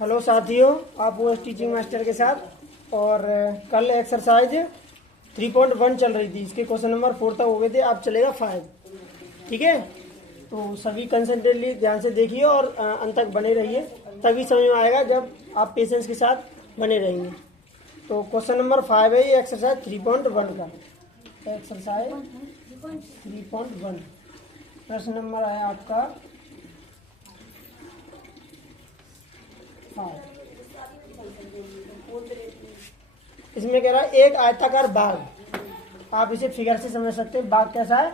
Hello साथियों, आप वो टीचिंग मास्टर के साथ। और कल एक्सरसाइज 3.1 चल रही थी, इसके क्वेश्चन नंबर 4 तक हो गए थे, अब चलेगा 5। ठीक है, तो सभी कंसंट्रेटली ध्यान से देखिए और अंत तक बने रहिए, तभी समझ में आएगा जब आप पेशेंस के साथ बने रहेंगे। तो क्वेश्चन नंबर 5 है ये एक्सरसाइज 3.1 का। एक्सरसाइज 3.1 प्रश्न नंबर है आपका 5। इसमें कह रहा है एक आयताकार बाग, आप इसे फिगर से समझ सकते हैं। बाग कैसा है?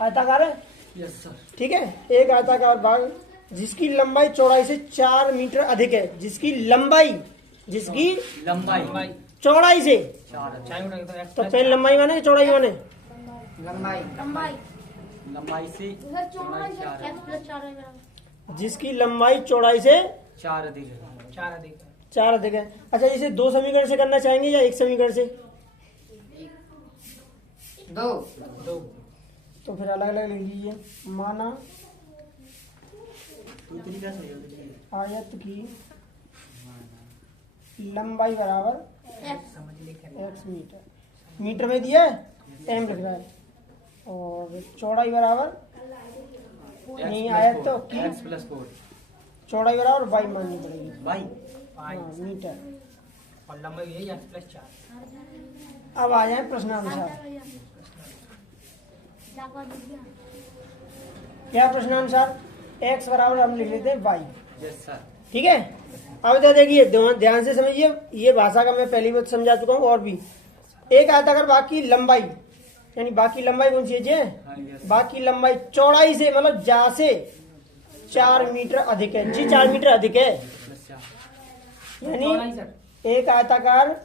आयताकार है। Yes sir. ठीक है, एक आयताकार बाग जिसकी लंबाई चौड़ाई से 4 मीटर अधिक है। जिसकी लंबाई चौड़ाई से, तो पहले लंबाई माने चौड़ाई माने लंबाई से जिसकी लंबाई चौड़ाई से 4 अधिक है। अच्छा, इसे 2 समीकरण से करना चाहेंगे या 1 समीकरण से? दो। तो फिर अलग अलग लिख लीजिए। माना आयत की लंबाई बराबर x मीटर, मीटर में दिया है, m लिख रहा है, और चौड़ाई बराबर नहीं आयत तो की x+4 चौड़ाई बराबर y माननी पड़ेगी। y मीटर। और लंबाई यही x+4। अब आ जाए प्रश्नानुसार। क्या प्रश्नानुसार? x बराबर हम लिख लेते हैं y। Yes sir. ठीक है, अब इधर देखिए, ध्यान से समझिए। ये भाषा का मैं पहली बार समझा चुका हूँ। और भी एक आयताकार बाग की लंबाई, यानी बाग की लंबाई कौन सी है? बाग की लंबाई चौड़ाई से, मतलब जा से 4 मीटर अधिक है। जी 4 मीटर अधिक है, यानी एक आयताकार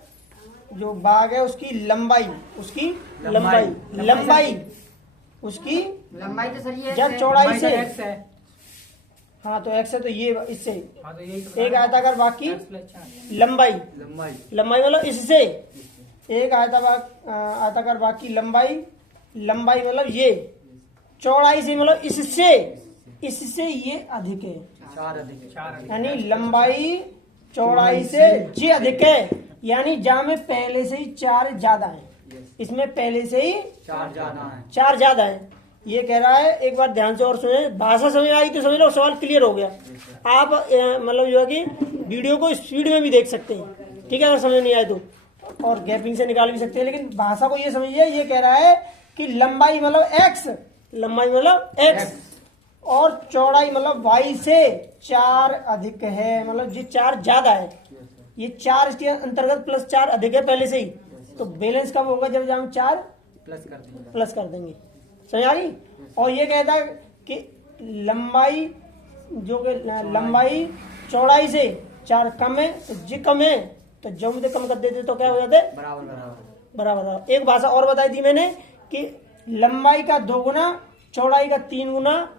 जो बाग है उसकी लंबाई उसकी तो सर ये जब चौड़ाई से x है। हाँ, तो x है, तो ये इससे तो यही एक आयताकार बाग की लंबाई मतलब इससे एक आयताकार बाग की लंबाई मतलब ये चौड़ाई से, मतलब इससे ये अधिक है। 4 अधिक यानी लंबाई चौड़ाई से जी अधिक है, यानी जहाँ में पहले से ही 4 ज्यादा है, इसमें पहले से ही 4 ज्यादा है। ये कह रहा है, एक बार ध्यान से और सुने, भाषा समझ आई तो समझ लो सवाल क्लियर हो गया। आप मतलब जो है कि वीडियो को स्पीड में भी देख सकते हैं, ठीक है, अगर समझ नहीं आए तो, और गैपिंग से निकाल भी सकते हैं। लेकिन भाषा को ये समझिए, ये कह रहा है कि लंबाई मतलब x और चौड़ाई मतलब y से 4 अधिक है, मतलब ये 4 ज्यादा है। ये 4 इसके अंतर्गत +4 अधिक है पहले से ही, तो बैलेंस कब होगा? जब हम 4 प्लस कर देंगे। समझ आ गई? और ये कहता है कि लंबाई चौड़ाई से 4 कम है, तो जी कम है, तो जब मुझे कम कर देते तो क्या हो जाते? बराबर। एक भाषा और बताई थी मैंने कि लंबाई का 2 गुना चौड़ाई का 3 गुना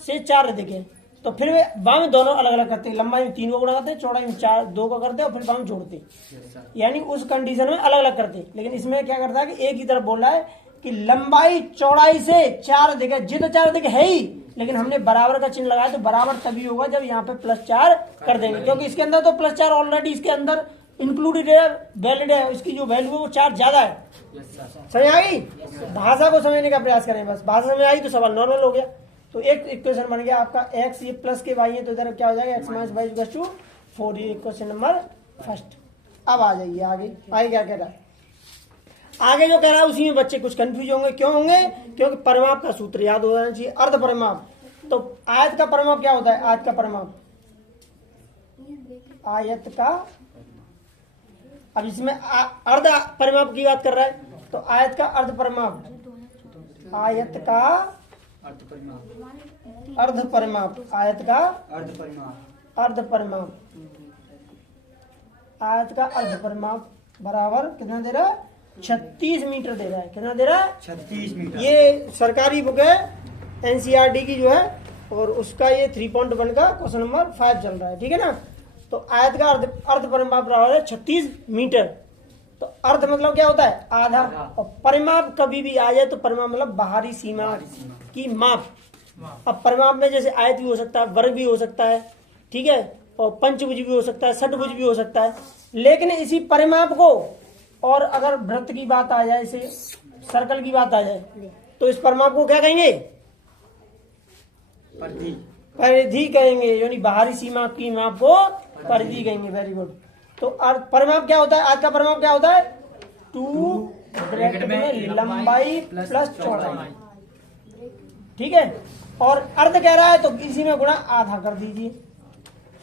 से 4 अधिक है, तो फिर वे बाम दोनों अलग अलग करते हैं। लंबाई में 3 को गुणा करते हैं, चौड़ाई में 2 का करते हैं, और फिर बाम जोड़ते, यानी उस कंडीशन में अलग अलग करते। लेकिन इसमें क्या करता है कि एक ही तरफ बोल रहा है कि लंबाई चौड़ाई से 4 अधिक है। जी तो 4 अधिक है ही, लेकिन हमने बराबर का चिन्ह लगाया, तो बराबर तभी होगा जब यहाँ पे +4 कर देंगे, क्योंकि इसके अंदर तो +4 ऑलरेडी इसके अंदर इंक्लूडेड है, वैलिड है, उसकी जो वैल्यू है वो 4 ज्यादा है। समझ आ गई? भाषा को समझने का प्रयास करें, बस भाषा समझ आई तो सवाल नॉर्मल हो गया। तो एक इक्वेशन बन गया आपका x, ये प्लस के y है, तो इधर क्या हो जाएगा? x - y = 4। ये क्वेश्चन नंबर फर्स्ट। अब आ जाइए आगे क्या कह रहा है? आगे जो कह रहा है उसी में बच्चे कुछ कंफ्यूज होंगे। क्यों होंगे? क्योंकि परिमाप का सूत्र याद हो जाना चाहिए, अर्ध परिमाप। तो आयत का परिमाप क्या होता है? आयत का अब इसमें अर्ध परिमाप की बात कर रहा है, तो आयत का अर्ध परिमाप, आयत का अर्ध परिमाप बराबर कितना दे रहा है? 36 मीटर दे रहा है। कितना दे रहा है? 36 मीटर। ये सरकारी बुक है NCERT की जो है, और उसका ये 3.1 का क्वेश्चन नंबर 5 चल रहा है। ठीक है ना? तो आयत का अर्ध परिमाप बराबर है 36 मीटर। तो अर्ध मतलब क्या होता है? आधा। और परिमाप कभी भी आ जाए तो परिमाप मतलब बाहरी सीमा की माप, अब परिमाप में जैसे आयत भी हो सकता है, वर्ग भी हो सकता है, ठीक है, और पंचभुज भी हो सकता है, षटभुज भी हो सकता है। लेकिन इसी परिमाप को और अगर वृत्त की बात आ जाए, इसे सर्कल की बात आ जाए, तो इस परिमाप को क्या कहेंगे? परिधि। परिधि कहेंगे, यानी बाहरी सीमा की माप को परिधि कहेंगे। Very good. तो परिमाप क्या होता है? आज का परिमाप क्या होता है? 2 ब्रैकेट में लंबाई प्लस चौड़ाई, ठीक है। और अर्ध कह रहा है तो इसी में गुणा आधा कर दीजिए,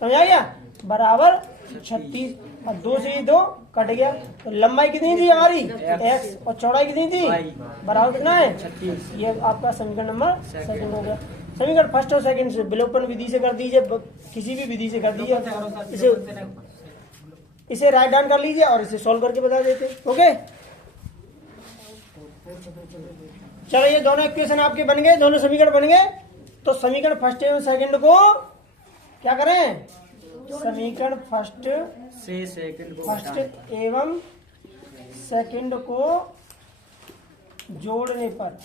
समझा गया? बराबर 36, और 2 से 2 कट गया, तो लंबाई कितनी थी हमारी? x, और चौड़ाई कितनी थी? बराबर कितना है? 36। ये आपका समीकरण नंबर सेकंड हो गया। समीकरण फर्स्ट और सेकंड से विलोपन विधि से कर दीजिए, किसी भी विधि से कर दीजिए, इसे राइट डाउन कर लीजिए और इसे सॉल्व करके बता देते। ओके, चलो ये दोनों इक्वेशन आपके बन गए, दोनों समीकरण बन गए। तो समीकरण फर्स्ट एवं सेकंड को क्या करें? समीकरण फर्स्ट एवं सेकंड को जोड़ने पर,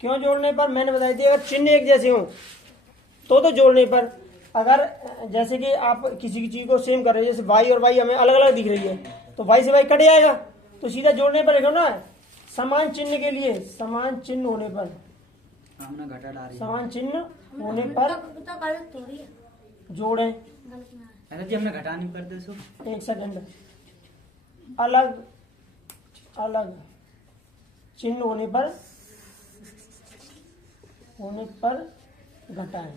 क्यों जोड़ने पर? मैंने बताई थी, अगर चिन्ह एक जैसे हो तो जोड़ने पर। अगर जैसे कि आप किसी की चीज को सेम कर रहे हो, जैसे y और y हमें अलग अलग दिख रही है, तो y से y कट जाएगा, तो सीधा जोड़ने पर लिखो ना, समान चिन्ह के लिए, समान चिन्ह होने पर, समान चिन्ह होने पर जोड़ें। हमने घटा नहीं करते सो। एक सेकंड, अलग अलग चिन्ह होने पर घटाएं।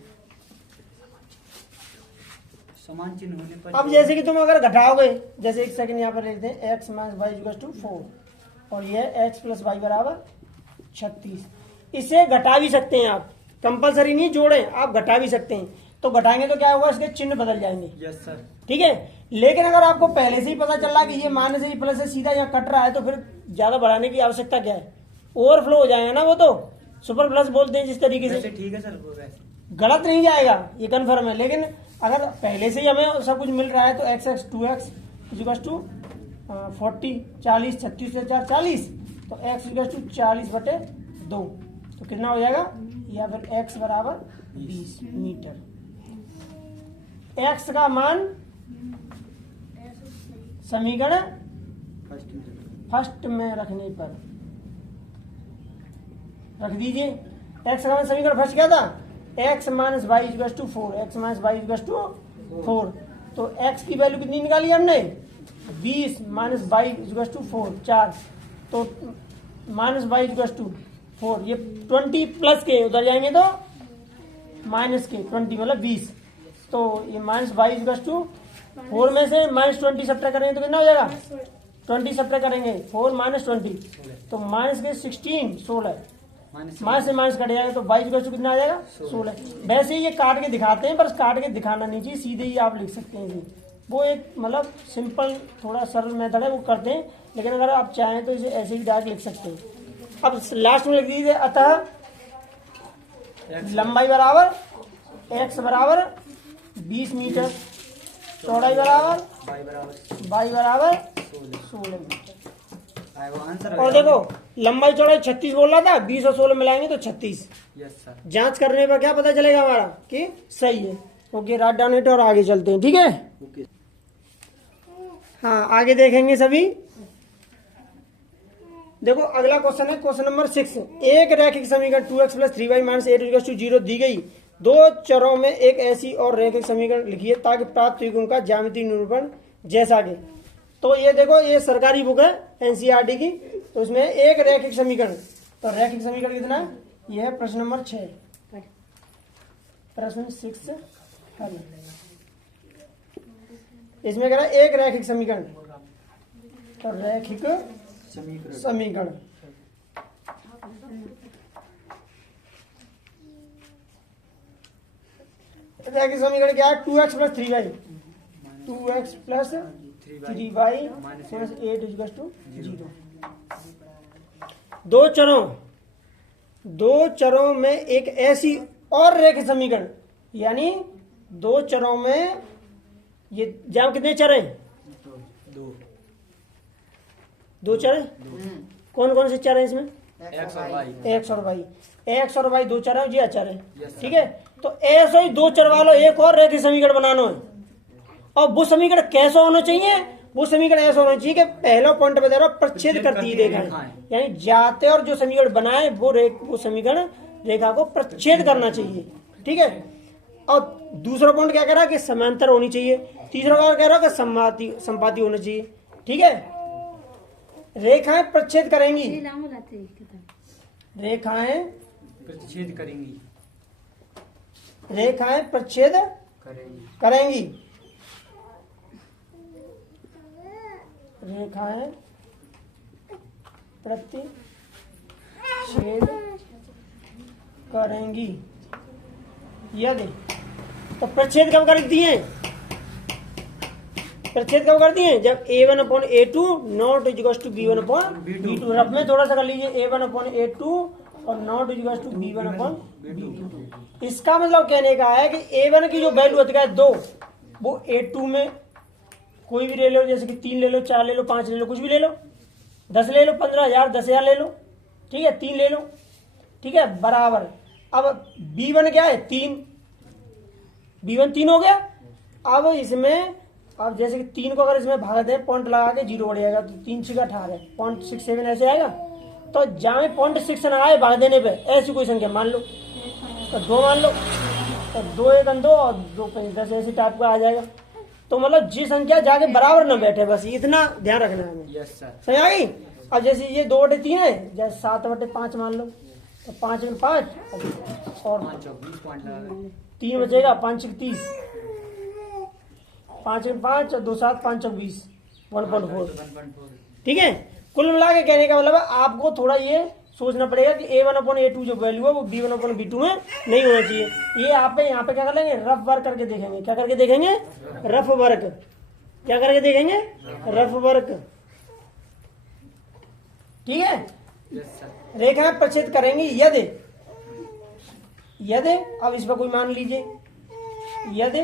समान चिन्ह होने पर। अब जैसे कि तुम अगर घटाओगे, जैसे एक सेकंड यहाँ पर लिखते हैं, x minus y equal to 4 और ये x प्लस वाई बराबर 36। इसे घटा भी सकते हैं आप, कंपलसरी नहीं जोड़ें, आप घटा भी सकते हैं। तो घटाएंगे तो क्या होगा? इसके चिन्ह बदल जाएंगे। Yes sir. ठीक है, लेकिन अगर आपको पहले से ही पता चल रहा कि ये माइनस से प्लस से सीधा यहाँ कट रहा है, तो फिर ज्यादा बढ़ाने की आवश्यकता क्या है? ओवरफ्लो हो जाएगा ना, वो तो सुपर प्लस बोलते हैं जिस तरीके से। ठीक है सर, गलत नहीं जाएगा, ये कन्फर्म है। लेकिन अगर पहले से ही हमें सब कुछ मिल रहा है, तो x x 2x equal to 40 40 36 से 4 40, तो x इक्वल टू 40/2, तो कितना हो जाएगा? या फिर x बराबर 20 मीटर। x का मान समीकरण फर्स्ट में रखने पर रख दीजिए। x का मान समीकरण फर्स्ट क्या था? x minus y equal to 4, x minus y equal to 4, तो x की वैल्यू कितनी निकाली हमने? 20 माइनस वाई इक्वल टू 4 4, तो माइनस वाई इक्वल टू 4, ये 20 प्लस के उधर जाएंगे तो माइनस के 20 मतलब 20, तो ये माइनस वाई इक्वल टू 4 में से माइनस 20 सब्ट्रैक्ट करेंगे तो कितना हो जाएगा? 20 सब्ट्रैक्ट करेंगे, 4 माइनस 20, तो माइनस के 16 16, माइनस से माइनस कट जाएगा, तो 22 कितना आ जाएगा? 16। वैसे ही ये काट के दिखाते हैं, पर काट के दिखाना नहीं चाहिए, सीधे ही आप लिख सकते हैं। वो एक मतलब सिंपल थोड़ा सरल मेथड है, वो करते हैं, लेकिन अगर आप चाहें तो इसे ऐसे ही डायरेक्ट लिख सकते हैं। अब लास्ट में लिख दीजिए, अतः लंबाई बराबर x बराबर 20 मीटर, चौड़ाई बराबर y बराबर 16 मीटर। और देखो लंबाई चौड़ाई 36 बोल रहा था, 20 और 16 मिलाएंगे तो 36। Yes sir. जांच करने पर क्या पता चलेगा हमारा कि सही है। ओके, राइट डाउन इट और आगे चलते हैं, ठीक है? ओके। हाँ, आगे देखेंगे सभी। देखो अगला क्वेश्चन है क्वेश्चन नंबर 6। एक रैखिक समीकरण 2x plus 3y minus 8 equal to 0 दी गई। दो चरों में एक ऐसी और रैखिक समीकरण लिखिए ताकि प्राप्त त्रिकोण का ज्यामितीय निरूपण जैसा के। तो ये देखो, ये सरकारी बुक है एनसीईआरटी की, तो इसमें एक रैखिक समीकरण, तो रैखिक समीकरण कितना है? ये है प्रश्न नंबर 6, प्रश्न 6 हल। इसमें कह रहा है एक रैखिक समीकरण, तो रैखिक समीकरण रैखिक समीकरण क्या है? 2x plus 3y, 2x plus 3y minus 8 equal to 0। दो चरों में एक ऐसी और रैखिक समीकरण, यानी दो चरों में, ये जहाँ कितने चर हैं? दो चर। कौन कौन से चर हैं इसमें? x और y। x और y। एक्स और वाई दो चर है, जी अचर है। Yes, ठीक है, तो ऐसे ही दो चर वालों एक और रेखीय समीकरण बनाना है। और वो समीकरण कैसा होना चाहिए? वो समीकरण ऐसा होना चाहिए कि पहला पॉइंट बता रहा प्रच्छेद करती है रेखा, यानी जाते और जो समीकरण बनाए वो समीकरण रेखा को प्रच्छेद करना चाहिए। ठीक है, और दूसरा पॉइंट क्या कह रहा है कि समांतर होनी चाहिए। तीसरा पॉइंट कह रहा है कि संपाती होना चाहिए। ठीक है, रेखाएं प्रच्छेद करेंगी, रेखाएं प्रतिच्छेद करेंगी, रेखाएं प्रच्छेद करेंगी, रेखाएं प्रतिच्छेद करेंगी यदि, तो प्रच्छेद कब करती हैं? प्रच्छेद कब करती हैं? जब a1/a2 not equals to b1/b2। Rough में थोड़ा सा कर लीजिए, a1/a2 और नॉट इक्वल्स टू b1/b2। इसका मतलब कहने का है कि a1 की जो वैल्यू होती है 2, वो a2 में कोई भी ले लो, जैसे कि 3 ले लो, 4 ले लो, 5 ले लो, कुछ भी ले लो, 10 ले लो, 15,000, 10,000 ले लो। ठीक है, 3 ले लो। ठीक है, बराबर। अब b1 क्या है? 3, b1 3 हो गया। अब इसमें अब जैसे कि 3 को अगर इसमें भाग दें, पॉइंट लगा के 0 बढ़ जाएगा, तो 3 6 18 0.67 ऐसे आएगा। तो जहाँ 0.6 ना आए भाग देने पे, ऐसी कोई संख्या मान लो, तो 2 मान लो, तो 2 1 2 और 2 5 10 ऐसी टाइप का आ जाएगा। तो मतलब जी संख्या जाके बराबर न बैठे, बस इतना ध्यान रखना है हमें। Yes sir. समझ आ गई? अब जैसे ये 2/3 है, जैसे 7/5 मान लो, तो 5 में 5 और 20 पॉइंट लगा 3 बचेगा, 5 30, 5 में 5 और 2 7 5 चौक 20, 1.4। 1.4। ठीक है, कुल मिला के कहने का मतलब है आपको थोड़ा ये सोचना पड़ेगा कि a1/a2 जो वैल्यू है वो b1/b2 में नहीं होना चाहिए। ये आप यहाँ पे क्या कर लेंगे? रफ वर्क करके देखेंगे। क्या करके देखेंगे? Rough work. क्या करके देखेंगे? Rough work. ठीक है, यस सर। रेखाएं प्रच्छेद करेंगी यदि, अब इस पर कोई मान लीजिए, यदि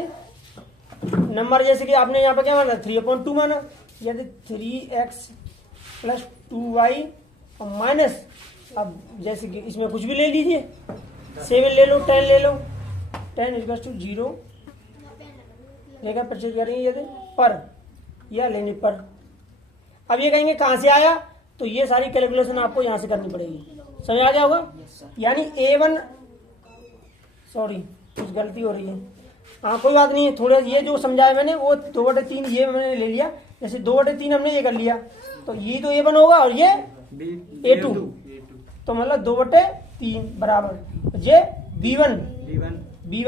नंबर जैसे कि आपने यहाँ पे क्या माना? 3/2 माना। यदि 3x + 2y और माइनस, अब जैसे कि इसमें कुछ भी ले लीजिए, 7 ले लो, 10 ले लो, 10 = 0। रेखा प्रच्छेद करेंगे यदि पर या लेने पर। अब ये कहेंगे कहाँ से आया? तो ये सारी कैलकुलेशन आपको यहाँ से करनी पड़ेगी। समझ आ गया होगा? यानी a1, सॉरी कुछ गलती हो रही है, हाँ कोई बात नहीं है, थोड़ा ये जो समझाया मैंने वो 2/3 ये मैंने ले लिया। जैसे 2/3 हमने ये कर लिया, तो ये तो a1 होगा और ये a2, तो मतलब 2/3 बराबर ये b1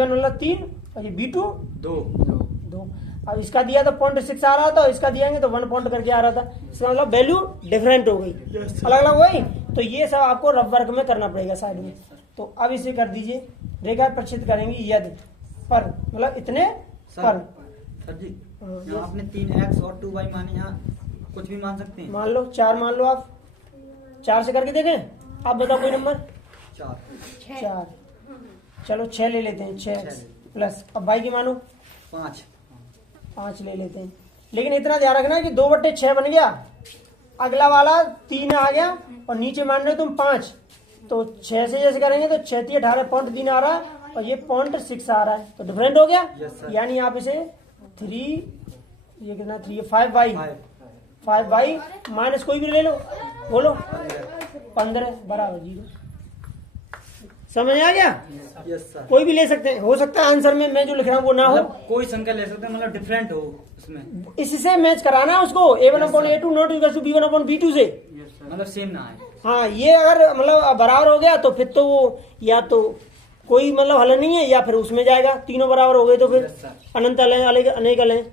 मतलब 3 और ये b2 2। अब इसका दिया तो 0.6 आ रहा था, इसका दिएंगे तो 1 पॉइंट करके आ रहा था। इसका मतलब वैल्यू डिफरेंट हो गई, अलग अलग हो गई। तो ये सब आपको रफ वर्क में करना पड़ेगा साइड में। तो अब इसे कर दीजिए, रेखा प्रच्छेद करेंगी यदि पर, मतलब इतने पर। सर जी, यहाँ आपने 3x और 2y माने, यहाँ कुछ भी मान सकते हैं। मान लो 4 मान लो, आप 4 से करके देखें। आप बताओ कोई नंबर? 4। चलो 6 ले लेते हैं, 6 प्लस, अब y की मानो 5 ले लेते हैं। लेकिन इतना ध्यान रखना है कि 2/6 बन गया, अगला वाला 3 आ गया और नीचे मान रहे हो तुम 5, तो 6 से जैसे करेंगे तो 6 3 18 0.3 आ रहा है और ये 0.6 आ रहा है, तो डिफरेंट हो गया। यानी आप इसे 3, ये कितना 3 है 5y माइनस कोई भी ले लो, बोलो 15 बराबर 0। समझ आ गया? Yes sir. कोई भी ले सकते हैं, हो सकता है आंसर में मैं जो लिख रहा हूँ वो ना हो, मतलब कोई संख्या ले सकते हैं, मतलब डिफरेंट हो उसमें। इससे मैच कराना है उसको, a1/a2 not equal to b1/b2 से। मतलब सेम ना आए। हाँ, ये अगर मतलब बराबर हो गया तो फिर तो वो या तो कोई मतलब हल नहीं है, या फिर उसमें जाएगा। तीनों बराबर हो गए तो फिर अनंत अनेक हल हैं।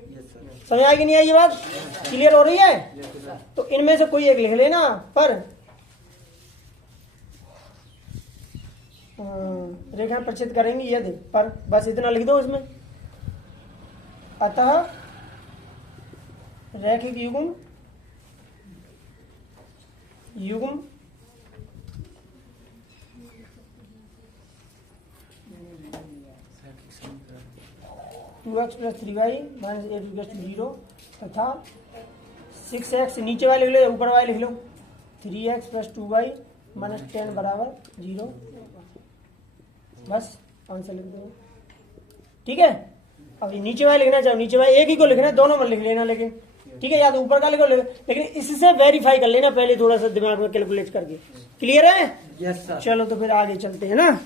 समझ आएगी नहीं आई ये बात? क्लियर हो रही है? तो इनमें से कोई एक लिख लेना पर। रेखा प्रच्छेद करेंगी यदि पर, बस इतना लिख दो इसमें। अतः रैखिक युग्म 2x + 3y - a2 = 0 तथा 6x, नीचे वाले लिख लो ऊपर वाले लिख लो, 3x + 2y - 10 बराबर 0 बस आंसर लिख दो। ठीक है, अब ये नीचे वाला लिखना चाहो नीचे वाला एक ही को लिखना है, दोनों में लिख लेना लेकिन, ठीक है, या तो ऊपर का लिखो लेकिन इससे वेरीफाई कर लेना पहले थोड़ा सा दिमाग में कैलकुलेट करके। क्लियर है? Yes sir. चलो तो फिर आगे चलते हैं ना।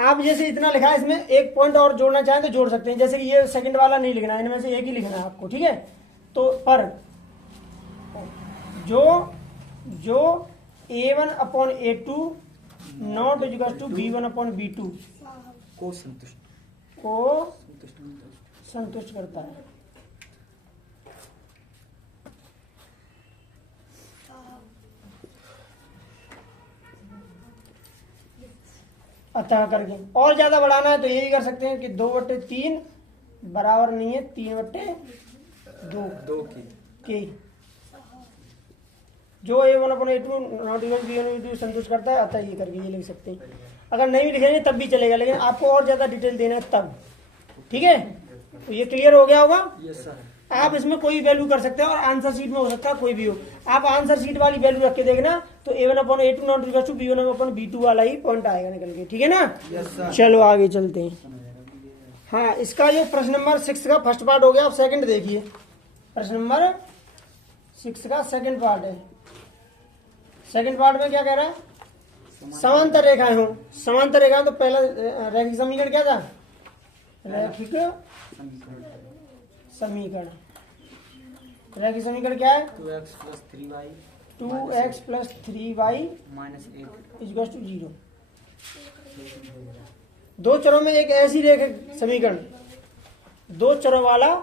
आप जैसे इतना लिखा है, इसमें एक पॉइंट और जोड़ना चाहें तो जोड़ सकते हैं, जैसे कि ये सेकंड वाला नहीं लिखना है, इनमें से एक ही लिखना है आपको। ठीक है, तो पर जो A1 upon A2 not equal to B1 upon B2 को संतुष्ट करता है। अतः करके और ज्यादा बढ़ाना है तो यही कर सकते हैं कि 2/3 बराबर नहीं है 3/2 के जो A1 upon A2 not equal B1 B2 संतुष्ट करता है, अतः ये करके ये लिख सकते हैं। अगर नहीं भी लिखेंगे तब भी चलेगा, लेकिन आपको और ज्यादा डिटेल देना है तब। ठीक है, तो ये क्लियर हो गया होगा। Yes sir. आप इसमें कोई वैल्यू कर सकते हैं और आंसर शीट में हो सकता है कोई भी हो। आप आंसर शीट वाली वैल्यू रख के देखना तो A1 upon A2 not equal to B1 upon B2 वाला ही पॉइंट आएगा निकल के। ठीक है ना? Yes sir. चलो आगे चलते हैं। हाँ, इसका जो प्रश्न नंबर 6 का फर्स्ट पार्ट हो गया। अब सेकंड देखिए, प्रश्न नंबर 6 का सेकंड पार्ट है। सेकंड पार्ट में क्या कह रहा है? समांतर रेखाएं हो। समांतर रेखाएं तो पहला रैखिक समीकरण क्या था? रैखिक समीकरण। रैखिक समीकरण क्या है? 2x plus 3y equal to 0। दो चरों में एक ऐसी रैखिक समीकरण, दो चरों वाला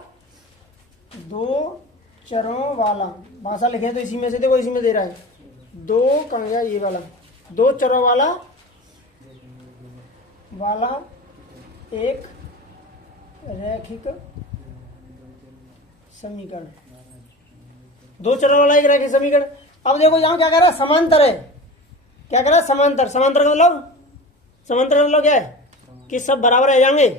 भाषा लिखे तो इसी में से, देखो इसी में दे रहा है, दो कहाँ गया ये वाला, दो चरों वाला एक रैखिक समीकरण। दो चरों वाला एक रैखिक समीकरण। अब देखो यहाँ क्या कह रहा है? समांतर है। क्या कह रहा है? समांतर। समांतर का मतलब क्या है? कि सब बराबर रह जाएंगे।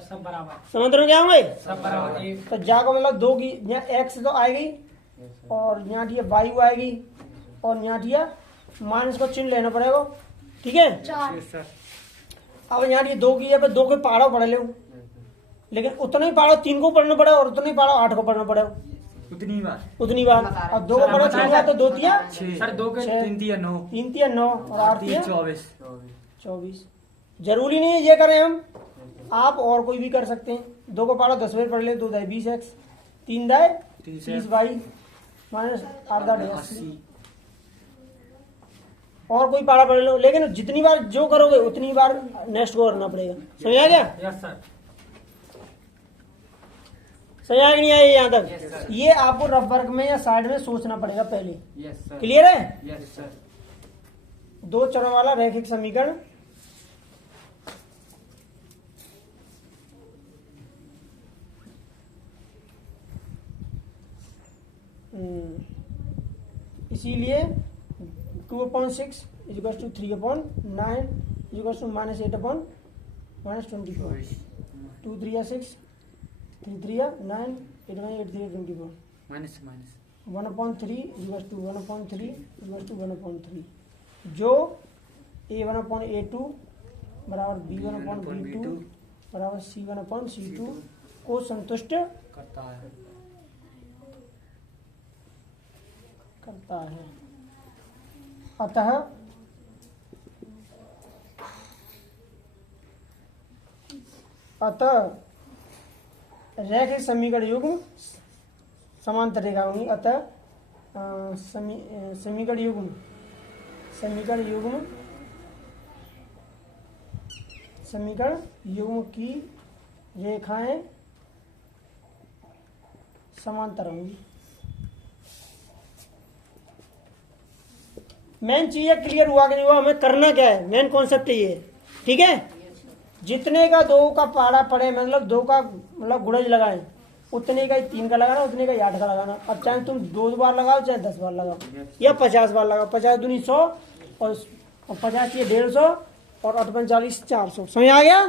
सब बराबर। समांतर में क्या होंगे? सब बराबर। तो जाको मतलब दो की यहाँ एक्स तो आएगी और यहाँ ठीक वायु आएगी और यहाँ ठीक माइनस को चिन्ह लेना पड़ेगा। ठीक है, अब यहाँ ठीक दो की है, दो के पहाड़ों पढ़ लो, लेकिन उतना ही पढ़ो 3 को पढ़ना पड़ेगा और उतना ही पढ़ो 8 को पढ़ना पड़ेगा। उतनी बार। अब 2 को पढ़ो 6 बार तो 2 तिया सर 2 के 3 तिया 9 3 तिया 9 और 8 तिया 24। जरूरी नहीं है ये करें हम, आप और कोई भी कर सकते हैं। 2 को पढ़ो 10 बार पढ़ ले, 2 दाई 20x, 3 दाई 30y माइनस 8 दाई 80 और कोई पढ़ा पढ़ लो, लेकिन जितनी बार जो करोगे उतनी बार नेक्स्ट को करना पड़ेगा। समझ आ गया? Yes sir. समझ आ नहीं आया यहाँ तक? ये आपको रफ वर्क में या साइड में सोचना पड़ेगा पहले। Yes sir. क्लियर है? Yes sir. दो चरों वाला रैखिक समीकरण इसीलिए 2/6 equal to 3/9 equal to -8/-24 2 3 6 3 3 9 8 8 3 24 1/3 equal to 1/3 equal to 1/3 जो A1/A2 बराबर B1/B2 बराबर C1/C2 को संतुष्ट करता है। अतः रैखिक समीकरण युग्म समांतर रेखा होंगी। अतः समीकरण युग्म की रेखाएं समांतर होंगी। मेन चीज है, क्लियर हुआ कि नहीं हुआ? हमें करना क्या है, मेन कॉन्सेप्ट ये है। ठीक है, जितने का 2 का पहाड़ा पड़े, मतलब 2 का मतलब गुणज लगाए, उतने का ही 3 का लगाना, उतने का ही 8 का लगाना। अब चाहे तुम 2 बार लगाओ चाहे 10 बार लगाओ या 50 बार लगाओ। 50 दूनी 100 और 50 ये 150 और 8 45 400। समझ आ गया?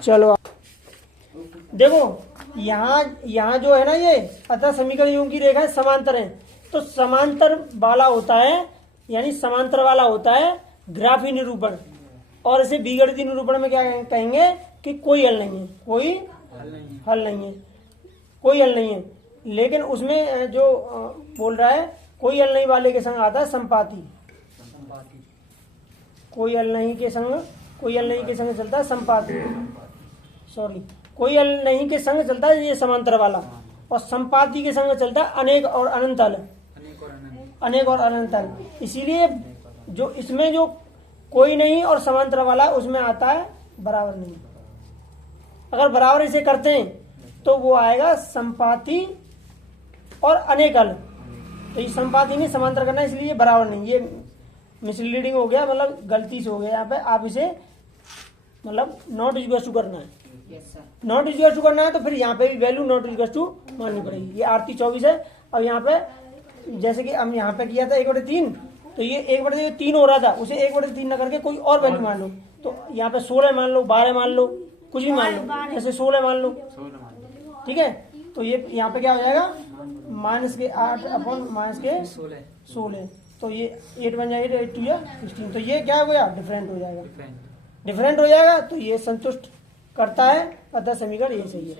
चलो देखो यहाँ जो है ना, ये अतः समीकरण युग्म की रेखाएं समांतर हैं। तो समांतर वाला होता है, यानी समांतर वाला होता है ग्राफी निरूपण, और इसे बीजगणितीय निरूपण में क्या कहेंगे कि कोई हल नहीं है, कोई हल नहीं है, कोई हल नहीं है। लेकिन उसमें जो बोल रहा है कोई हल नहीं वाले के संग आता है संपाती, कोई हल नहीं के संग, कोई हल नहीं के संग चलता है संपाती, सॉरी कोई हल नहीं के संग चलता है ये समांतर वाला, और संपाती के संग चलता है अनेक और अनंत हल, अनेक और अनंत हल। इसीलिए जो इसमें जो कोई नहीं और समांतर वाला उसमें आता है बराबर नहीं। अगर बराबर इसे करते हैं तो वो आएगा संपाती और अनेक हल। तो ये संपाती नहीं समांतर करना, इसलिए ये बराबर नहीं, ये मिसलीडिंग हो गया, मतलब गलती से हो गया यहाँ पे। आप इसे मतलब नॉट इक्वल टू करना है, नॉट इक्वल टू करना है तो फिर यहाँ पे भी वैल्यू नॉट इक्वल टू माननी पड़ेगी। ये आरती 24 है, और यहाँ पे जैसे कि हम यहाँ पे किया था 1/3, तो ये 1/3 हो रहा था, उसे 1/3 न करके कोई और वैल्यू मान लो। तो यहाँ पे 16 मान लो, 12 मान लो, कुछ भी मान लो, जैसे 16 मान लो, ठीक है। तो ये यहाँ पे क्या हो जाएगा -8 अपॉन -16, तो ये 8 बन जाएगा, 8 2 16, तो ये क्या हो गया डिफरेंट हो जाएगा, डिफरेंट हो जाएगा। तो ये संतुष्ट करता है, अतः समीकरण ये सही है,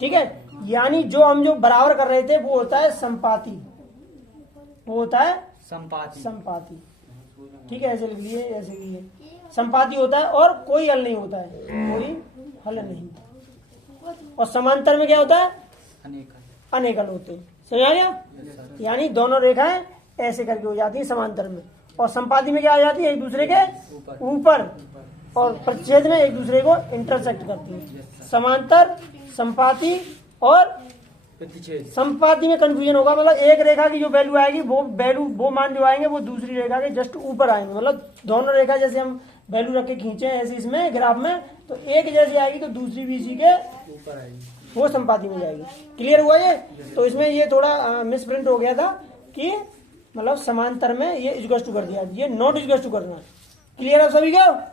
ठीक है। यानी जो हम जो बराबर कर रहे थे वो होता है संपाती, वो होता है संपाती, ठीक है। ऐसे लिख लिए, ऐसे लिए संपाती होता है और कोई हल नहीं होता है, कोई हल नहीं। और समांतर में क्या होता है अनेक हल होते हैं, समझ आ गया। यानी दोनों रेखाएं ऐसे करके हो जाती है समांतर में, और संपाती में क्या आ जाती है एक दूसरे के ऊपर, और प्रतिच्छेद में एक दूसरे को इंटरसेक्ट करती है। समांतर, संपाती और संपाती में कंफ्यूजन होगा, मतलब एक रेखा की जो वैल्यू आएगी वो मान जो आएंगे वो दूसरी रेखा के जस्ट ऊपर आएंगे। मतलब दोनों रेखा जैसे हम वैल्यू रख के खींचे ऐसे इसमें ग्राफ में, तो एक जैसी आएगी तो दूसरी भी इसी के ऊपर आएगी, वो संपाती में जाएगी। क्लियर हुआ ये? तो इसमें ये थोड़ा मिस प्रिंट हो गया था कि मतलब समांतर में ये इक्वल टू कर दिया, ये नॉट इक्वल टू करना है। क्लियर है सभी क्या?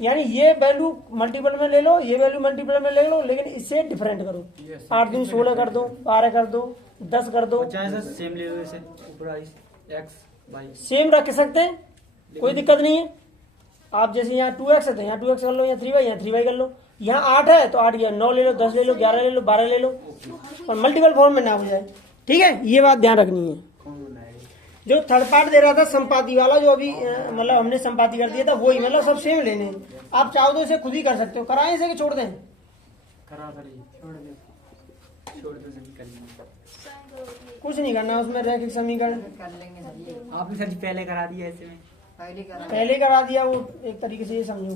यानी ये वैल्यू मल्टीपल में ले लो, ये वैल्यू मल्टीपल में ले लो, लेकिन इससे डिफरेंट करो। 8 दिन 16 कर दो, 12 कर दो, 10 कर दो, सेम ले लो, जैसे सेम रख सकते हैं, कोई दिक्कत नहीं है। आप जैसे यहाँ 2x है तो यहाँ 2x कर लो, यहाँ 3y यहाँ 3y कर लो, यहाँ 8 है तो 8 या 9 ले लो, 10 ले लो, 11 ले लो, 12 ले लो, और मल्टीपल फॉर्म में ना हो जाए, ठीक है। ये बात ध्यान रखनी है। जो थर्ड पार्ट दे रहा था संपाती वाला, जो अभी मतलब हमने संपाती कर दिया था, वही मतलब सब सेम लेने हैं। आप चाहो तो इसे खुद ही कर सकते हो, कराएं इसे कि छोड़ दें? कुछ नहीं करना उसमें, रैखिक समीकरण आपने सर पहले करा दिया, ऐसे में पहले करा दिया, वो एक तरीके से ये समझो।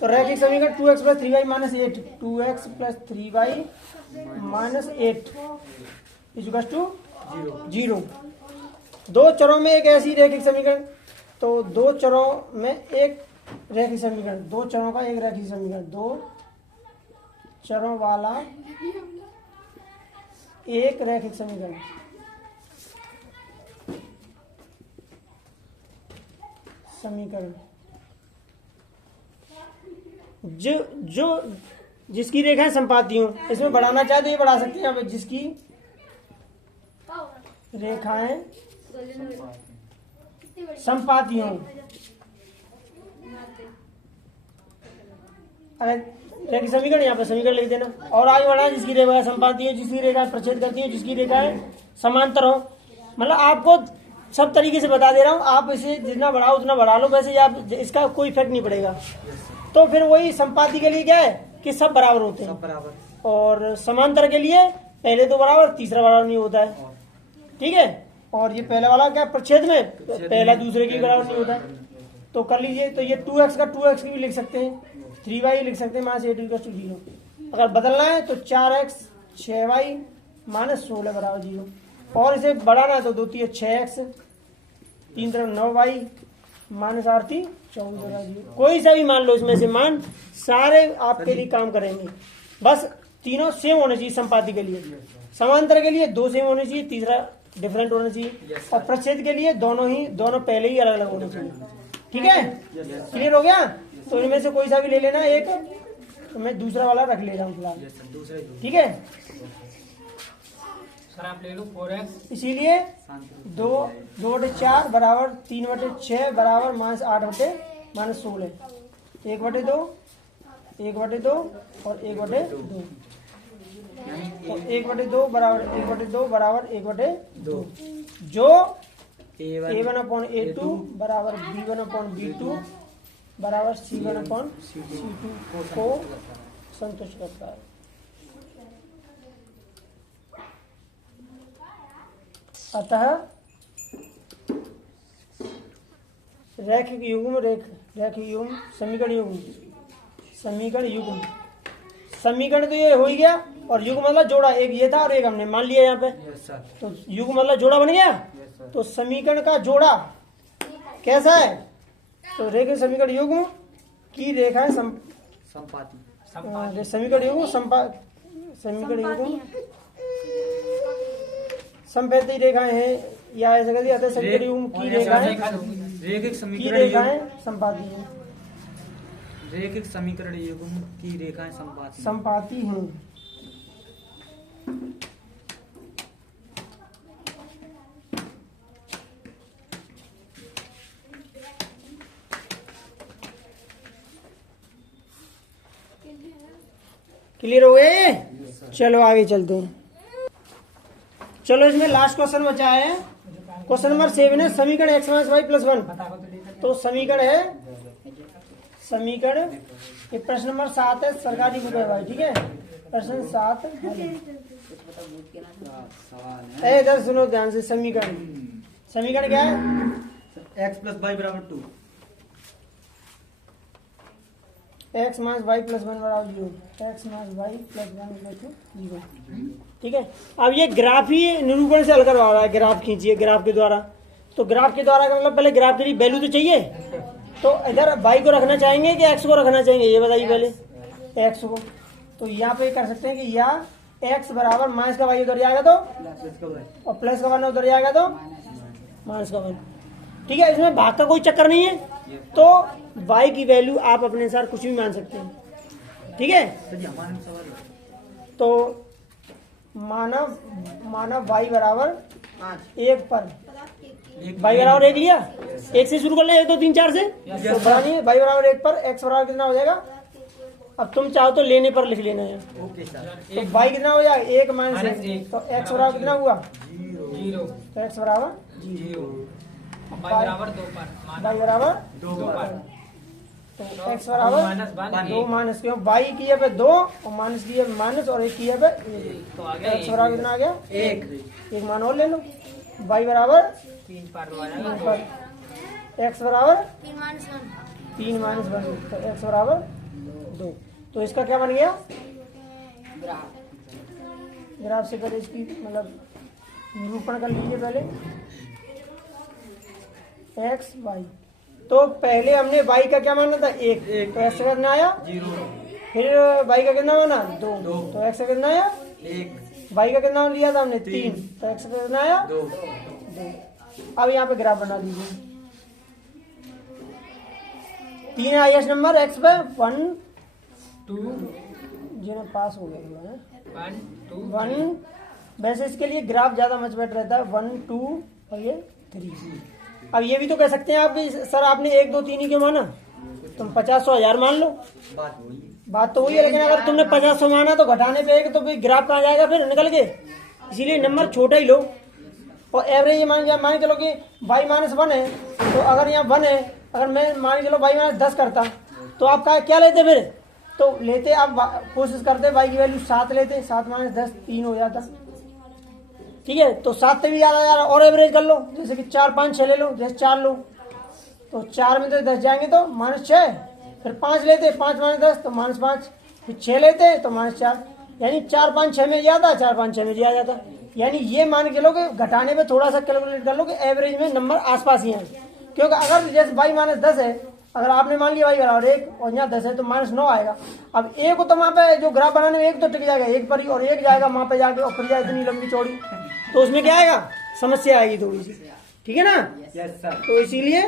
तो रैखिक समीकरण 2x + 3y - 8, 2x + 3y - 8 = 0। दो चरों में एक ऐसी रैखिक समीकरण, तो दो चरों में एक रैखिक समीकरण, दो चरों का एक रैखिक समीकरण, दो चरों वाला एक रैखिक समीकरण। जो जिसकी रेखाएं संपाती हो, इसमें बढ़ाना चाहे तो ये बढ़ा सकते हैं। अब जिसकी रेखाएं संपाती हो, रेखा समीकरण यहाँ पर समीकरण लिख देना, और आगे बढ़ा जिसकी रेखा संपाती हो, जिसकी रेखा प्रच्छेद करती है, जिसकी रेखाएं समांतर हो। मतलब आपको सब तरीके से बता दे रहा हूँ, आप इसे जितना बढ़ाओ उतना बढ़ा लो, वैसे आप इसका कोई इफेक्ट नहीं पड़ेगा। तो फिर वही संपाती के लिए क्या है कि सब बराबर होते हैं, बराबर। और समांतर के लिए पहले तो बराबर, तीसरा बराबर नहीं होता है, ठीक है। और ये पहले वाला क्या प्रच्छेद में पहला दूसरे के बराबर नहीं होता है। तो कर लीजिए, तो ये 2x का 2x भी लिख सकते हैं, 3y लिख सकते हैं -8 = 0। अगर बदलना है तो 4x 6y - 16 = 0। और इसे बढ़ाना है तो 2 3 6x 3 3 9y - 8 3 24 = 0। कोई सा भी मान लो, इसमें से मान सारे आपके लिए काम करेंगे। बस तीनों सेम होने चाहिए संपाती के लिए, समांतर के लिए 2 सेम होने चाहिए, तीसरा डिफरेंट होना चाहिए, और प्रच्छेद के लिए दोनों पहले ही अलग अलग होने चाहिए, ठीक है। क्लियर हो गया? तो इनमें से कोई सा भी ले लेना एक, तो मैं दूसरा वाला रख ले रहा हूँ फिलहाल, ठीक है। सर आप ले लो 4x। इसीलिए 2/4 बराबर 3/6 बराबर -8/-16। 1/2 1/2 और 1/2 तो 1/2 बराबर 1/2 बराबर 1/2 जो A1/A2 बराबर B1/B2 बराबर C1/C2 को संतुष्ट करता है। अतः रैखिक युग्म समीकरण युग्म समीकरण तो ये हो ही गया, और युग्म मतलब जोड़ा, एक ये था और एक हमने मान लिया यहाँ पे। तो युग्म मतलब जोड़ा बन गया। तो समीकरण का जोड़ा कैसा है? तो रेखिक समीकरण युग्म की रेखाएं संपाती। समीकरण युग्म समीकरण युग्म संपैती रेखाएं हैं, या ऐसे कर दिया था समीकरण युग्म की रेखाएं संपाती हैं। रेखिक समीकरण युग्म की रेखाएं संपाती हैं। क्लियर हो गए? चलो आगे चलते हैं। चलो इसमें लास्ट क्वेश्चन बचा है, क्वेश्चन नंबर 7 है समीकरण x - y + 1। तो समीकरण है, समीकरण ये प्रश्न नंबर 7 है, सरकारी बुक है भाई, ठीक है। प्रश्न 7 इधर सुनो ध्यान से। समीकरण क्या है? x + y = 2। x - y + 1 बराबर 0। x - y + 1 = 0। ठीक है। अब ये ग्राफ ही निरूपण से हल करवा रहा है। ग्राफ खींचिए ग्राफ के द्वारा। तो ग्राफ के द्वारा का मतलब पहले ग्राफ के लिए वैल्यू तो चाहिए। तो इधर y को रखना चाहेंगे कि x को रखना चाहेंगे, ये बताइए पहले। x को तो यहाँ पे कर सकते हैं कि या x बराबर माइनस का y उधर जाएगा तो, और प्लस का 1 उधर जाएगा तो माइनस का 1। ठीक है, इसमें भाग का कोई चक्कर नहीं है। तो y की वैल्यू आप अपने अनुसार कुछ भी मान सकते हैं। ठीक है। तो मानव y बराबर 1 पर y बराबर 1 लिया। 1 से शुरू कर ले, 1 2 3 4 से तो बढ़ानी y बराबर 1 पर x बराबर कितना हो जाएगा? अब तुम चाहो तो लेने पर लिख लेना है। Okay sir. तो y कितना हो जाएगा? 1 - 1 तो x बराबर कितना हुआ? 0। तो x बराबर 0, y बराबर 2 पर। तो x बराबर 2 माइनस, क्यों y की है पे 2 और माइनस की है माइनस, और 1 की है पे 1। तो x बराबर कितना आ गया? 1 मान और ले लो। y बराबर 3 पर, x बराबर 3 - 1 तो x बराबर 2। तो इसका क्या बन गया? ग्राफ से पहले इसकी मतलब निरूपण कर लीजिए पहले। x y, तो पहले हमने y का क्या माना था? 1 तो x का कितना आया? 0। फिर y का कितना माना? 2 तो x का कितना आया? 1। y का कितना लिया था हमने? 3 तो x का कितना आया? 2। अब यहाँ पे ग्राफ बना दीजिए। 3 हाईएस्ट नंबर x पे 1 2 जिन्हें पास हो गया 1 2 1। वैसे इसके लिए ग्राफ ज्यादा मच बेटर रहता है 1 2 और ये 3। अब ये भी तो कह सकते हैं आप भी, सर आपने 1 2 3 ही क्यों माना? तुम 50 100 1000 मान लो, बात तो वही है। लेकिन अगर तुमने 50 100 माना तो घटाने पे एक तो भी ग्राफ कहाँ जाएगा फिर निकल के। इसीलिए नंबर छोटा ही लो। और एवरेज मान चलो कि y - 1 है, तो अगर यहाँ 1 है, अगर मैं मान चलो y - 10 करता तो आप क्या लेते फिर? तो लेते आप कोशिश करते y की वैल्यू 7 लेते। 7 - 10 3 हो जाता। ठीक है, तो 7 से भी ज्यादा यार और एवरेज कर लो, जैसे कि 4 5 6 ले लो। जैसे 4 लो तो 4 में तो 10 जाएंगे तो -6, फिर 5 लेते 5 - 10 तो -5, फिर 6 लेते तो -4, यानी 4 5 6 में ज्यादा, 4 5 6 में ज्यादा जाता। यानी ये मान के लो कि घटाने पे थोड़ा सा कैलकुलेट कर लो कि एवरेज में नंबर आसपास ही है। क्योंकि अगर जैसे y - 10 है, अगर आपने मान लिया y बराबर 1 और यहाँ 10 है तो -9 आएगा। अब 1 तो वहाँ पे जो ग्राफ बनाने में 1 तो टिक जाएगा 1 पर ही, और 1 जाएगा वहाँ पे जाके और फिर जाए इतनी लंबी चौड़ी, तो उसमें क्या आएगा? समस्या आएगी थोड़ी सी। ठीक है ना? Yes sir. तो इसीलिए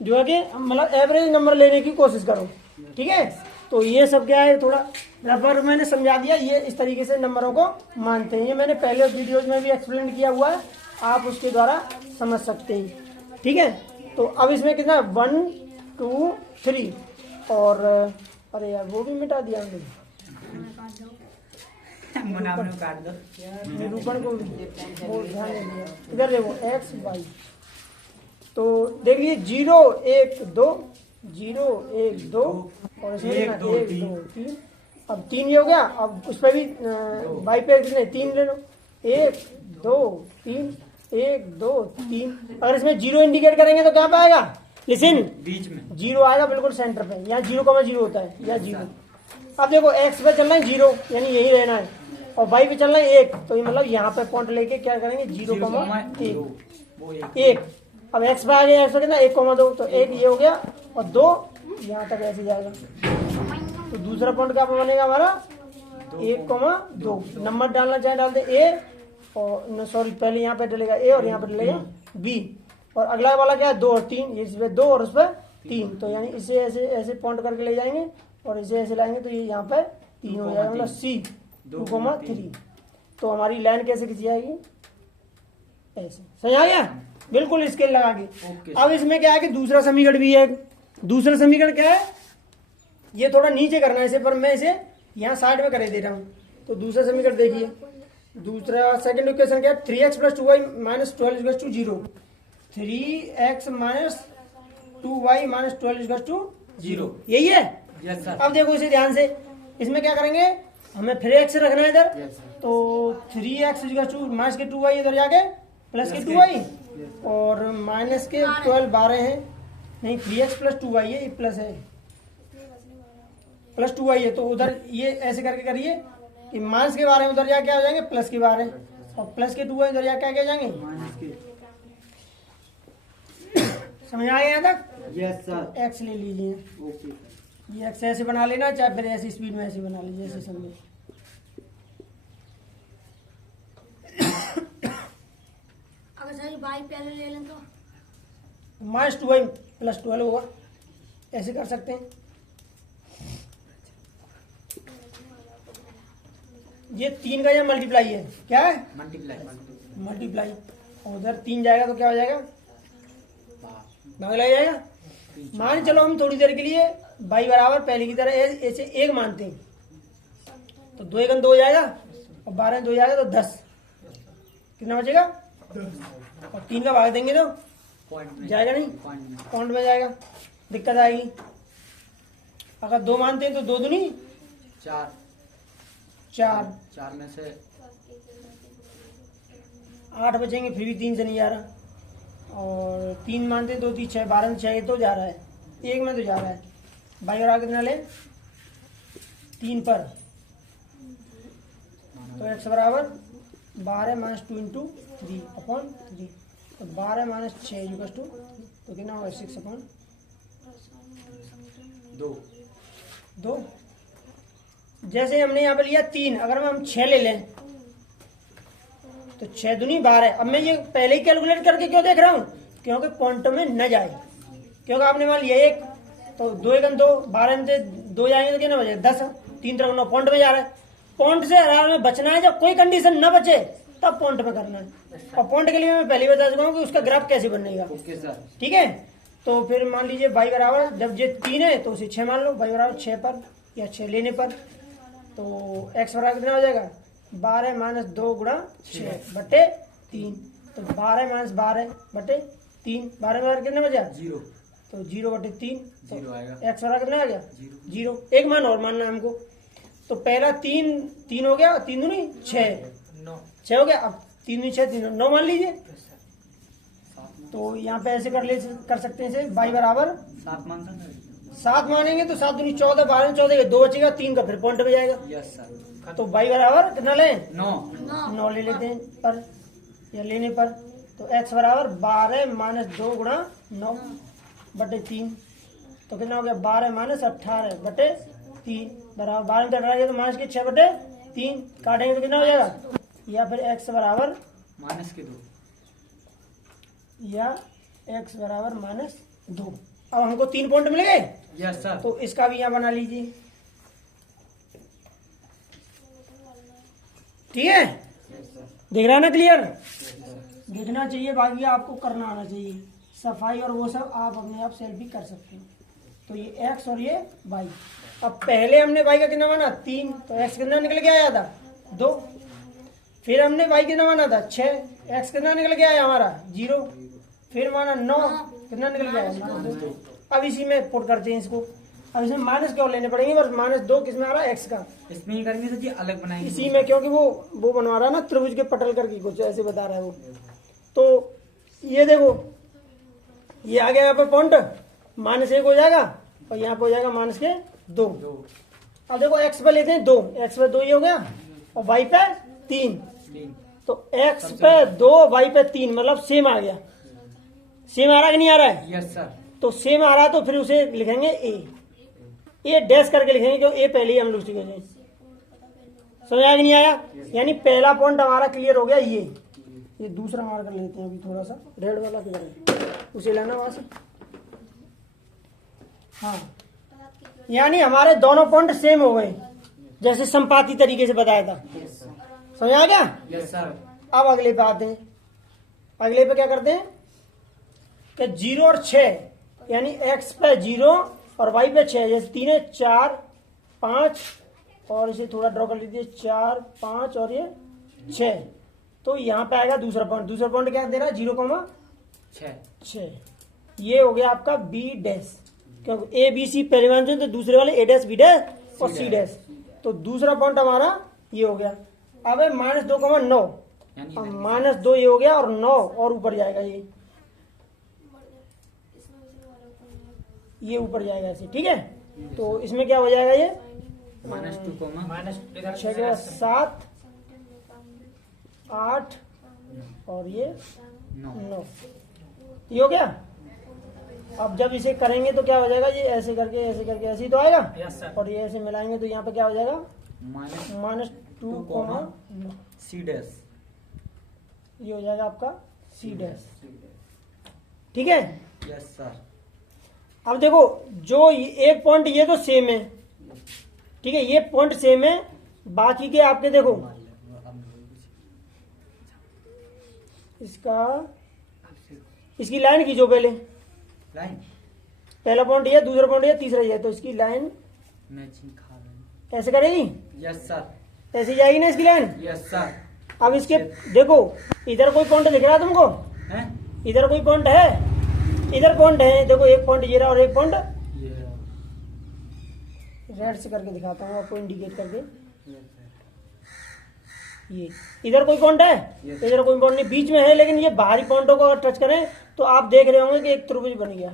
जो है कि मतलब एवरेज नंबर लेने की कोशिश करो। ठीक है। तो ये सब क्या है, थोड़ा रबर मैंने समझा दिया। ये इस तरीके से नंबरों को मानते हैं, ये मैंने पहले वीडियोज में भी एक्सप्लेन किया हुआ है, आप उसके द्वारा समझ सकते हैं। ठीक है, तो अब इसमें कितना 1 2 3 और अरे यार वो भी मिटा दिया हमने, काट दो निरूपण को वो ध्यान नहीं दिया। इधर देखो एक्स वाई, तो देख लीजिए 0 1 2 0 1 2 और इसमें 1 2 3। अब 3 ये हो गया, अब उस पर भी वाई पे कितने 3 ले लो, 1 2 3 1 2 3। अगर इसमें 0 इंडिकेट करेंगे तो क्या पाएगा, लिसन बीच में 0 आएगा बिल्कुल सेंटर पे, यहाँ 0,0 होता है या 0। अब देखो एक्स पे चलना है 0 यानी यही रहना है, और वाई पे चलना है 1, तो ये मतलब यहाँ पे पॉइंट लेके क्या करेंगे 0,1। अब एक्स पे आ गया, एक्स पे कितना 1,2, तो 1 ये हो गया और 2 यहाँ तक ऐसे जाएगा। तो दूसरा पॉइंट क्या बनेगा हमारा 1,2। नंबर डालना चाहे डाल दे ए, और सॉरी पहले यहाँ पे डलेगा ए और यहाँ पे डलेगा बी, और अगला वाला क्या है 2 और 3, इस पे 2 और उस पर 3, तो यानी इसे ऐसे ऐसे पॉइंट करके ले जाएंगे और इसे ऐसे लाएंगे तो ये यहाँ पे 3 हो जाएगा, मतलब सी 2,3। तो हमारी लाइन कैसे खींची जाएगी, ऐसे। सही आ गया, बिल्कुल स्केल लगा के। अब इसमें क्या है कि दूसरा समीकरण भी है। दूसरा समीकरण क्या है, ये थोड़ा नीचे करना है इसे, पर मैं इसे यहाँ साइड में कर दे रहा हूँ। तो दूसरा समीकरण देखिए, दूसरा सेकंड इक्वेशन क्या है 3x + 2y - 12 = 0। 3x - 2y - 12 = 0, यही है। Yes sir. अब देखो इसे ध्यान से, इसमें क्या करेंगे, हमें फिर x रखना है इधर, तो 3x - 2y इधर जाके प्लस के 2y और माइनस के 12 12 है, नहीं 3x + 2y है, ये प्लस है प्लस 2y है, तो उधर ये ऐसे करके करिए कि माइनस के 12 उधर जाके आ जाएंगे प्लस के 12 और प्लस के 2y उधर जाके आ जाएंगे। समझ आ गया यहाँ तक? Yes sir. एक्स ले लीजिए, ओके। ये एक्स ऐसे बना लेना, चाहे फिर ऐसी स्पीड में ऐसे बना लीजिए, ऐसे समझे। अगर सर बाई पहले ले लें तो -2y + 12 होगा, ऐसे कर सकते हैं। ये 3 का यहाँ मल्टीप्लाई है, क्या है मल्टीप्लाई, और उधर 3 जाएगा तो क्या हो जाएगा, भाग लग जाएगा। मान चलो हम थोड़ी देर के लिए y बराबर पहले की तरह ऐसे 1 मानते हैं, तो 2 × 2 हो जाएगा और 12 2 जाएगा तो 10, कितना बचेगा 10, और 3 का भाग देंगे तो जाएगा नहीं, पॉइंट में जाएगा, दिक्कत आएगी। अगर 2 मानते हैं तो 2 दूनी 4 में से 8 बचेंगे, फिर भी 3 से नहीं जा रहा, और 3 मानते हैं 2 3 6 12 में 6 तो जा रहा है, 1 में तो जा रहा है। भाई और आगे कितना ले 3 पर, तो x बराबर 12 - 2 × 3/3, तो 12 - 6 = 2, तो कितना होगा 6/2। जैसे हमने यहाँ पे लिया 3, अगर हम 6 ले लें तो 6 दूनी 12। अब मैं ये पहले ही कैलकुलेट करके क्यों देख रहा हूँ, क्योंकि पॉइंट में न जाए, क्योंकि आपने मान लिया 1, तो 2 × 2 12 में से 2 जाएंगे तो कितना बचेगा 10, 3 × 9 पॉइंट में जा रहा है। पॉइंट से आराम में बचना है, जब कोई कंडीशन न बचे तब पॉइंट में करना है, और पॉइंट के लिए मैं पहले ही बता चुका हूँ कि उसका ग्राफ कैसे बनेगा। ठीक है, तो फिर मान लीजिए y बराबर, जब ये 3 है तो उसे 6 मान लो, y बराबर 6 पर या 6 लेने पर, तो x बराबर कितना हो जाएगा 12 - 2 × 6/3, तो 12 - 12/3, 12 बराबर कितना बचा 0, तो 0/3, तो x बराबर कितना आ गया 0। एक मान और मानना है हमको, तो पहला 3 हो गया, 3 दूनी 6 हो गया, अब 3 दूनी 6 3 9 मान लीजिए, तो यहाँ पे ऐसे कर सकते हैं इसे, y बराबर 7 मानेंगे तो 7 दूनी 14, 12 14 के 2 बचेगा, 3 का फिर पॉइंट में जाएगा। तो y बराबर कितना लें 9 ले लेते हैं पर, या लेने पर, तो x बराबर 12 - 2 × 9/3, तो कितना हो गया 12 - 18/3 बराबर 12 में 18 तो माइनस के 6/3 काटेंगे तो कितना हो जाएगा, या फिर x बराबर -2, या x बराबर -2। अब हमको 3 पॉइंट मिल गए। Yes sir. तो इसका भी यहाँ बना लीजिए, ठीक है, दिख रहा है ना क्लियर? देखना चाहिए, बाकी आपको करना आना चाहिए। सफाई और वो सब आप अपने आप सेल्फ भी कर सकते हो। तो ये x और ये y। अब पहले हमने y का कितना माना 3, तो x कितना निकल के आया था 2। फिर हमने y कितना माना था 6, x कितना निकल के आया हमारा 0। फिर माना 9, कितना निकल के आया -2। अब इसी में पुट करते हैं इसको। अब इसमें माइनस क्यों लेने पड़ेंगे, बस -2 किसमें आ रहा है x का, इसमें ही करेंगे तो जी अलग बनाएंगे इसी में, क्योंकि वो बनवा रहा है ना त्रिभुज के पटल करके कुछ ऐसे बता रहा है वो। तो ये देखो, ये आ गया यहाँ पे पॉइंट -1 हो जाएगा और यहाँ पे हो जाएगा -2। अब देखो x पे लेते हैं 2, x पे 2 ये हो गया और y पे 3। तो x पे 2 y पे 3 मतलब सेम आ गया। सेम आ रहा है कि नहीं आ रहा है? Yes sir. तो सेम आ रहा है तो फिर उसे लिखेंगे ए डैश करके लिखेंगे, क्योंकि ए पहले ही हम लोग सीखे थे। समझ आया कि नहीं आया? यानी पहला पॉइंट हमारा क्लियर हो गया। ये दूसरा मार कर लेते हैं अभी, थोड़ा सा रेड वाला किधर है, उसे लेना वहां से। हाँ, यानी हमारे दोनों पॉइंट सेम हो गए, जैसे संपाती तरीके से बताया था। समझ आ गया? Yes sir. अब अगले पे आते हैं। अगले पे क्या करते हैं कि 0 और 6, यानी x पे 0 और y पे 6, जैसे 3 है 4 5, और इसे थोड़ा ड्रॉ कर लीजिए 4 5 और ये 6। तो यहाँ पे आएगा दूसरा पॉइंट। दूसरा पॉइंट क्या दे रहा है 0,6। ये हो गया आपका b डैश, क्योंकि a b c पहले मान तो दूसरे वाले a डैश b डैश और c डैश। तो दूसरा पॉइंट हमारा ये हो गया। अब है -2,9, -2 ये हो गया और 9 और ऊपर जाएगा, ये ऊपर जाएगा ऐसे। ठीक है, तो इसमें क्या हो जाएगा, ये -2 6 के बाद 7 8 और ये 9, ये हो गया। अब जब इसे करेंगे तो क्या हो जाएगा, ये ऐसे करके ऐसे ही तो आएगा। और ये ऐसे मिलाएंगे तो यहाँ पे क्या हो जाएगा -2, सी डैश, ये हो जाएगा आपका सी डैश। ठीक है, यस सर। अब देखो, जो एक पॉइंट ये तो सेम है, ठीक है, ये पॉइंट सेम है। बाकी के आपके देखो, इसकी लाइन खींचो पहले। लाइन, पहला पॉइंट ये, दूसरा पॉइंट ये, तीसरा ये, तो इसकी लाइन ऐसे करेगी। Yes sir. ऐसे जाएगी ना इसकी लाइन। Yes sir. अब इसके देखो, इधर कोई पॉइंट दिख रहा है तुमको? इधर कोई पॉइंट है? इधर पॉइंट है, देखो एक पॉइंट ये रहा और एक पॉइंट रेड से करके दिखाता हूँ आपको, इंडिकेट करके। ये इधर कोई पॉइंट है? इधर कोई पॉइंट नहीं, बीच में है, लेकिन ये बाहरी पॉइंटों को अगर टच करें तो आप देख रहे होंगे कि एक त्रिभुज बन गया।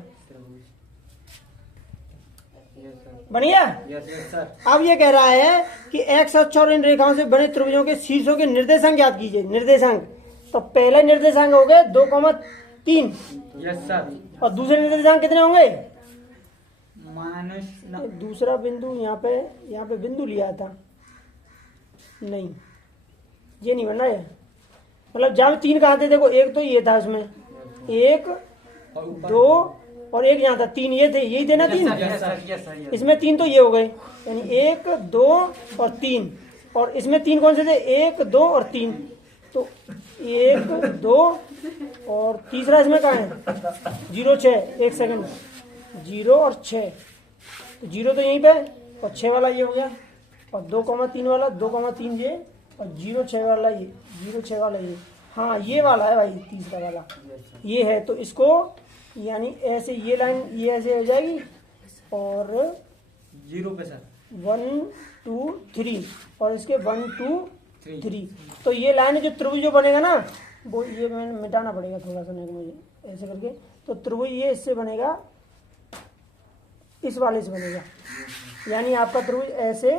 बन गया? Yes sir. अब ये कह रहा है कि एक्स अक्ष और इन रेखाओं से बने त्रिभुजों के शीर्षों के निर्देशांक याद कीजिए। निर्देशांक, तो पहले निर्देशांक हो गए 2,3। Yes sir. और दूसरे निर्देशांक कितने होंगे? -9। दूसरा बिंदु यहाँ पे बिंदु लिया था, नहीं ये नहीं बन रहा है। मतलब जहाँ 3 कहाँ थे, देखो एक तो ये था, इसमें 1 2 और एक यहाँ था, 3 ये थे, यही थे ना 3। इसमें 3 तो ये हो गए, यानी 1 2 और 3। और इसमें 3 कौन से थे? 1 2 और 3। तो 1 2 और तीसरा इसमें कहाँ है? 0 6, एक सेकंड, 0 और 6। तो 0 तो यहीं पे और 6 वाला ये हो गया, और 2,3 वाला 2,3 ये, और 0 6 वाला ये, 0 6 वाला ये। हाँ ये वाला है भाई, तीसरा वाला ये है। तो इसको यानी ऐसे ये लाइन ये ऐसे हो जाएगी, और 0 पे सर 1 2 3 और इसके 1 2 3। तो ये लाइन जो त्रिभुज जो बनेगा ना, वो ये मैंने मिटाना पड़ेगा थोड़ा सा, नहीं मुझे ऐसे करके। तो त्रिभुज ये इससे बनेगा, इस वाले से बनेगा, यानी आपका त्रिभुज ऐसे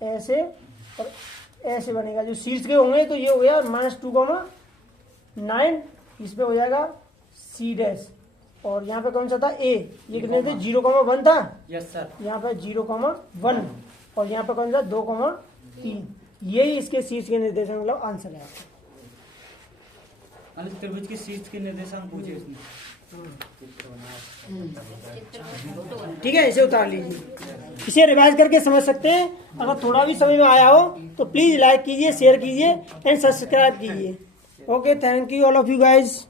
ऐसे और ऐसे बनेगा। जो शीर्ष के होंगे तो ये हो गया -2,9, इस पे हो जाएगा सी डैश। और यहाँ पे कौन सा था? ए। ये कितने थे? 0,1 था। Yes sir. यहाँ पे 0,1 और यहाँ पे कौन सा? 2,3। यही इसके शीर्ष के निर्देशांक मतलब आंसर है आपका। अलग त्रिभुज की शीर्ष के निर्देशांक पूछे इसने। ठीक है, इसे उतार लीजिए। इसे रिवाइज करके समझ सकते हैं। अगर थोड़ा भी समझ में आया हो तो प्लीज लाइक कीजिए, शेयर कीजिए एंड सब्सक्राइब कीजिए। Okay, thank you all of you guys.